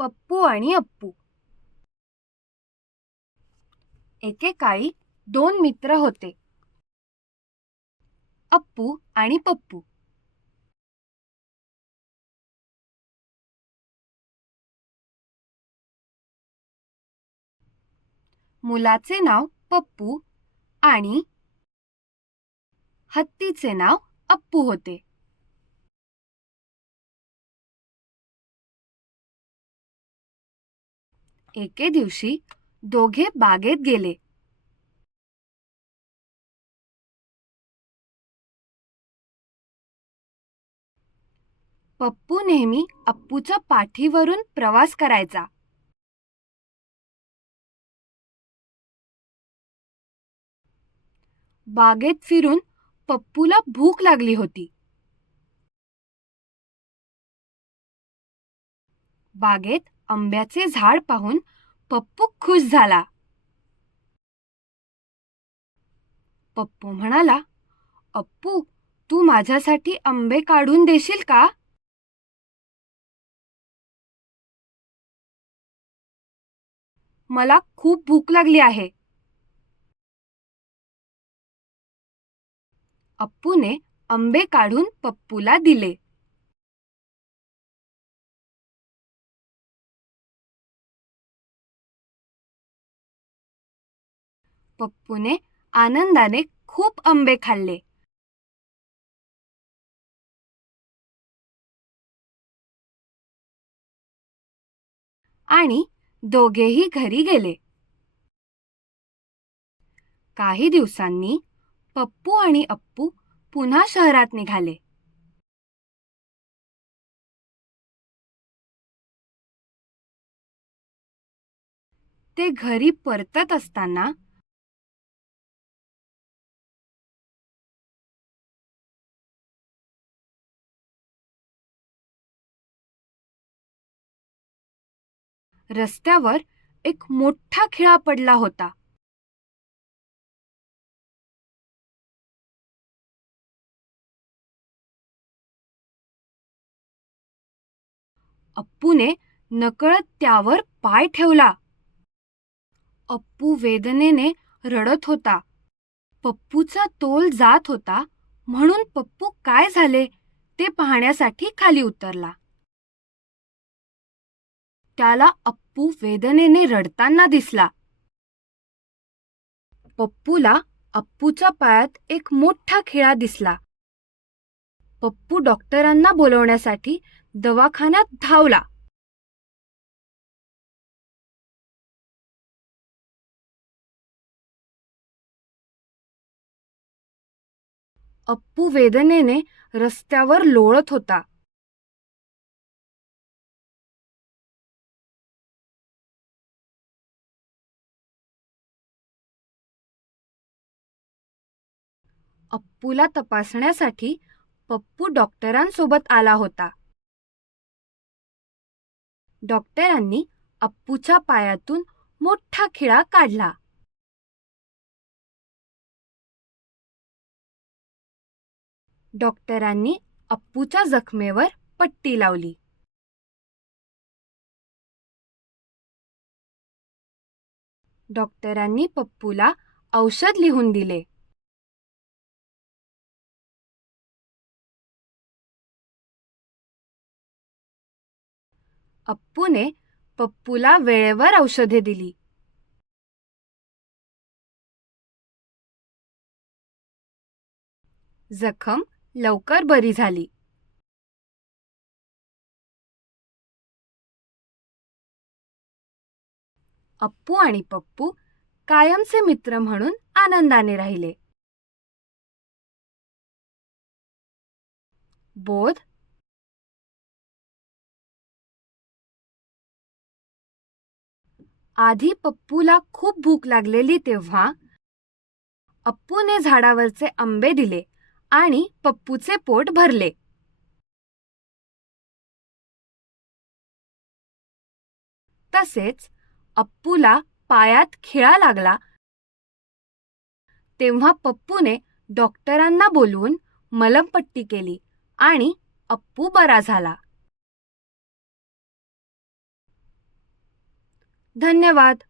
पप्पू आणि अप्पू. एकेकाळी दोन मित्र होते, अप्पू आणि पप्पू. मुलाचे नाव पप्पू आणि हत्तीचे नाव अप्पू होते. एके दिवशी दोघे बागेत गेले. पप्पू नेहमी अप्पूच्या पाठीवरून प्रवास करायचा. बागेत फिरून पप्पूला भूक लागली होती. बागेत आंब्याचे झाड पाहून पप्पू खुश झाला. पप्पू म्हणाला, अप्पू, तू माझ्यासाठी आंबे काढून देशील का? मला खूप भूक लागली आहे. अप्पूने आंबे काढून पप्पूला दिले. पप्पूने आनंदाने खूप आंबे खाल्ले. आणि दोघेही घरी गेले. काही दिवसांनी पप्पू आणि अप्पू पुन्हा शहरात निघाले. ते घरी परतत असताना रस्त्यावर एक मोठा खिळा पडला होता. अप्पूने नकळत त्यावर पाय ठेवला. अप्पू वेदनेने रडत होता. पप्पूचा तोल जात होता, म्हणून पप्पू काय झाले ते पाहण्यासाठी खाली उतरला. त्याला अप्पू वेदनेने रडताना दिसला. पप्पूला अप्पूच्या पायात एक मोठा खिळा दिसला. पप्पू डॉक्टरांना बोलवण्यासाठी दवाखान्यात धावला. अप्पू वेदनेने रस्त्यावर लोळत होता. अप्पूला तपासण्यासाठी पप्पू डॉक्टरांसोबत आला होता. डॉक्टरांनी अप्पूच्या पायातून मोठा खिळा काढला. डॉक्टरांनी अप्पूच्या जखमेवर पट्टी लावली. डॉक्टरांनी पप्पूला औषध लिहून दिले. अप्पूने पप्पूला वेळेवर औषधे दिली. जखम लवकर बरी झाली. अप्पू आणि पप्पू कायमचे मित्र म्हणून आनंदाने राहिले. बोध. आधी पप्पूला खूप भूक लागलेली तेव्हा अप्पूने झाडावरचे आंबे दिले आणि पप्पूचे पोट भरले. तसेच अप्पूला पायात खिळा लागला तेव्हा पप्पूने डॉक्टरांना बोलवून मलमपट्टी केली आणि अप्पू बरा झाला. धन्यवाद.